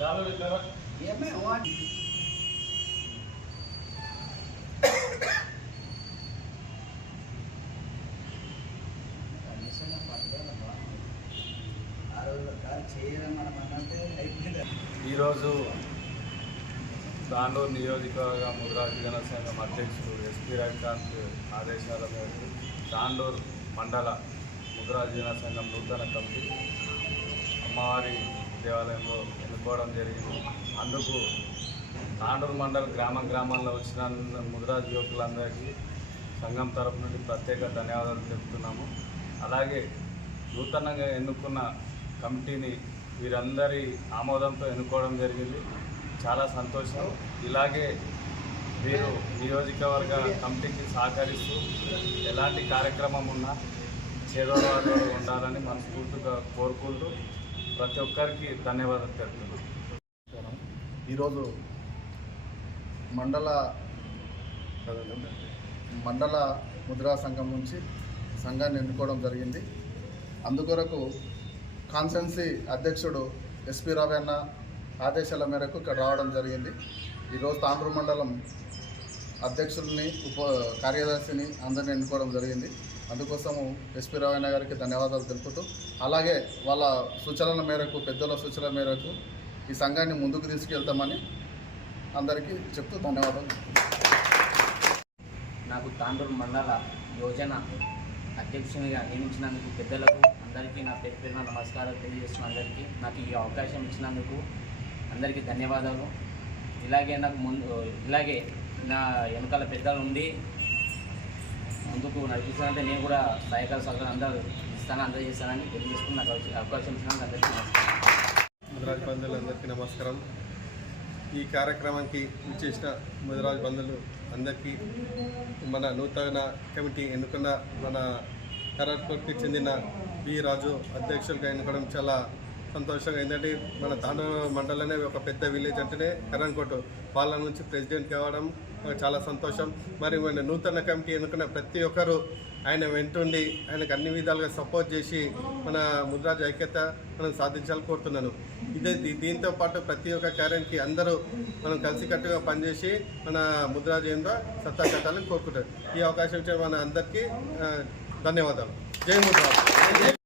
ఈరోజు దాండూరు నియోజకవర్గ ముద్రాజు జనసేన అధ్యక్షుడు ఎస్పీ రవికాంత్ ఆదేశాల మేరకు దాండూర్ మండల ముద్రాజు జనసంఘం నూతన కమిటీ అమ్మవారి దేవాలయంలో ఎన్నుకోవడం జరిగింది. అందుకు తాండూరు మండల గ్రామ గ్రామాల్లో వచ్చిన ముదిరాజ్ యువకులందరికీ సంఘం తరపు నుండి ప్రత్యేక ధన్యవాదాలు తెలుపుతున్నాము. అలాగే నూతనంగా ఎన్నుకున్న కమిటీని వీరందరి ఆమోదంతో ఎన్నుకోవడం జరిగింది. చాలా సంతోషం. ఇలాగే వీరు నియోజకవర్గ కమిటీకి సహకరిస్తూ ఎలాంటి కార్యక్రమం ఉన్నా చేదోడు ఉండాలని మనస్ఫూర్తిగా కోరుకుంటూ ప్రతి ఒక్కరికి ధన్యవాదాలు తెలుపుతున్నాను ఈరోజు మండల మండల ముద్రా సంఘం నుంచి సంఘాన్ని ఎన్నుకోవడం జరిగింది. అందుకొరకు కాన్సెన్సీ అధ్యక్షుడు ఎస్పి రవి అన్న ఆదేశాల మేరకు ఇక్కడ రావడం జరిగింది. ఈరోజు తాండ్రు మండలం అధ్యక్షుల్ని ఉప కార్యదర్శిని అందరిని ఎన్నుకోవడం జరిగింది. అందుకోసము ఎస్పీ రవీణ గారికి ధన్యవాదాలు తెలుపుతూ అలాగే వాళ్ళ సూచనల మేరకు పెద్దల సూచనల మేరకు ఈ సంఘాన్ని ముందుకు తీసుకెళ్తామని అందరికీ చెప్తూ ధన్యవాదాలు నాకు తాండూరు మండల యోజన అధ్యక్షునిగా నియమించినందుకు పెద్దలకు అందరికీ నా పేరు పేరున నమస్కారాలు తెలియజేస్తున్న అందరికీ నాకు ఈ అవకాశం ఇచ్చినందుకు అందరికీ ధన్యవాదాలు. ఇలాగే నాకు ముందు ఇలాగే నా వెనకాల పెద్దలు ఉండి ముందుకు నడిపిస్తానంటే నేను కూడా సహాయకాల సలహాలు అందరూ ఇస్తాను అందజేస్తానని తెలియజేసుకుని నాకు అవకాశం ఇచ్చినందుకు అందరికీ నమస్కారం. ముదిరాజ్ బంధువులందరికీ నమస్కారం. ఈ కార్యక్రమానికి ఇచ్చేసిన ముదిరాజ్ బంధువులు అందరికీ మన నూతన కమిటీ ఎన్నుకున్న మన కరాట్కోట్కి చెందిన బి రాజు అధ్యక్షులుగా ఎన్నుకోవడం చాలా సంతోషంగా ఏంటంటే మన తాండవ మండలనే ఒక పెద్ద విలేజ్ అంటేనే కరణ్కోట్ వాళ్ళ నుంచి ప్రెసిడెంట్ కావడం చాలా సంతోషం. మరి మన నూతన కమిటీ ఎన్నుకున్న ప్రతి ఒక్కరు ఆయన వెంటుండి ఆయనకు అన్ని విధాలుగా సపోర్ట్ చేసి మన ముద్రాజ్ ఐక్యత మనం సాధించాలని కోరుతున్నాను. ఇదే దీంతో పాటు ప్రతి ఒక్క కార్యానికి అందరూ మనం కలిసికట్టుగా పనిచేసి మన ముద్రాజ్ ఏందో సత్తా కట్టాలని కోరుకుంటారు ఈ అవకాశం ఇచ్చిన మన అందరికీ ధన్యవాదాలు. జై ముద్రాజ్.